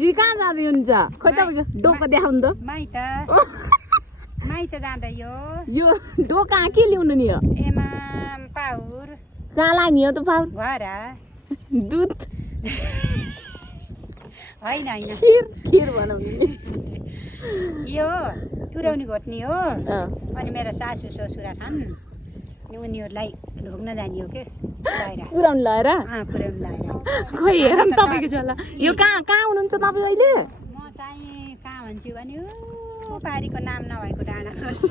दिदी कहाँ जाँदै हुन्छ खोइ तपाईँको डोको देखाउनु त माइत जाँदा यो डोका के ल्याउनु नि हो एमा पाउर कहाँ लाने हो त पाउर घर दुध होइन होइन खिर बनाउनु नि यो तुर्याउने घोट्ने हो अनि मेरो सासू ससुरा छन् अनि उनीहरूलाई ढोग्न जाने हो के पुऱ्याउनु लगाएर पुऱ्याउनु लगाएर खोइ हेर न तपाईँको झोला यो कहाँ कहाँ हुनुहुन्छ तपाईँ अहिले म चाहिँ कहाँ भन्छु भने पारीको नाम नभएको डाँडा गर्छु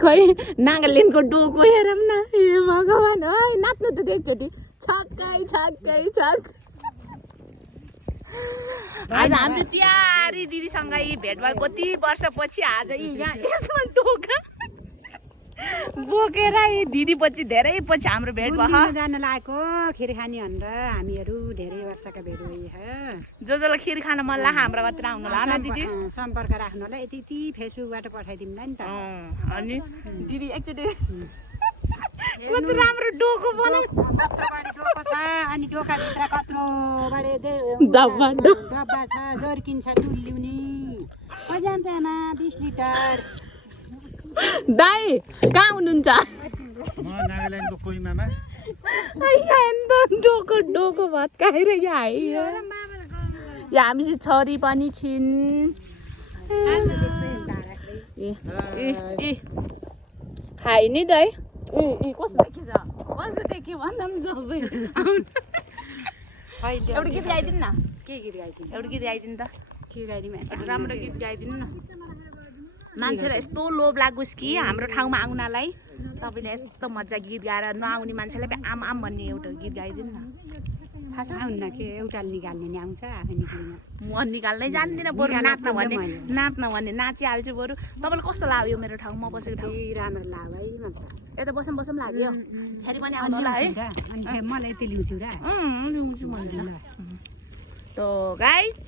खोइ नागाल्यान्डको डोको हेरौँ न हे भगवान् है नाच्नु त एकचोटि छक्कै छक्कै छक्क आज हाम्रो प्यारी दिदीसँग भेट भयो कति वर्षपछि आज यहाँ यसमा डोका बोकेर दिदी पछि धेरै पछि हाम्रो भेट भयो जान लागेको खिर खाने भनेर हामीहरू धेरै वर्षका भेट भयो जसलाई खिर खान मन लाग्यो हाम्रो मात्र आउनु होला दिदी सम्पर्क राख्नु होला यति फेसबुकबाट पठाइदिउँला नि त अनि दिदी एकचोटि कति राम्रो डोको बनाउ डोको छ अनि डोकाभित्र कत्रो डब्बा छ जर्किन्छ दुध ल्याउने जान्छ आमा 20 लिटर दाइ कहाँ हुनुहुन्छ नागाल्यान्डको कोइमामा डोको डोको भत्काएर यहाँ हामीसँग छोरी पनि छिन् हाई नि दाइ कस्तो देखियो भन्दा पनि सबै एउटा गीत गाइदिनु न के गीत गाइदिनु एउटा गीत गाइदिनु त के गाइदिनु एउटा राम्रो गीत गाइदिनु न मान्छेलाई यस्तो लोभ लागोस् कि हाम्रो ठाउँमा आउनलाई तपाईँले यस्तो मजा गीत गाएर नआउने मान्छेलाई आम आम भन्ने एउटा गीत गाइदिनु न थाहा छ आउन्न के एउटा निकाल्ने नि आउँछ आफै निकाल्न म निकाल्नै जान्दिनँ बरु नाच्न भने नाचिहाल्छु बरु तपाईँलाई कस्तो लाग्यो मेरो ठाउँ म बसेको ठाउँ राम्रो लाग्यो है मलाई यता बसौँ बसौँ लाग्यो फेरि पनि आउनु होला है अनि मलाई यति ल्याउँछु र ल्याउँछु भन्छु त गाइस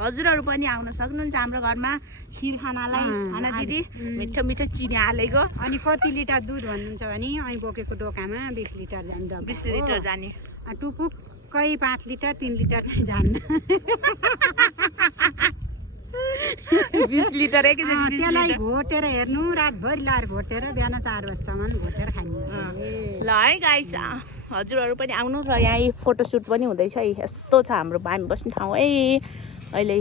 हजुरहरू पनि आउन सक्नुहुन्छ हाम्रो घरमा खिर खानालाई होइन दिदी मिठो मिठो चिनी हालेको अनि कति लिटर दुध भन्नुहुन्छ भने अहिले बोकेको डोकामा 20 लिटर जाने 20 लिटर जाने टुपुक्कै 5 लिटर 3 लिटर चाहिँ जान्न 20 लिटर एकैचोटि त्यसलाई घोटेर हेर्नु रातभरि लाएर घोटेर बिहान 4 बजीसम्म घोटेर खानु ल है गाइस हजुरहरू पनि आउनु र यहाँ फोटोसुट पनि हुँदैछ है यस्तो छ हाम्रो हामी बस्ने ठाउँ है अहिले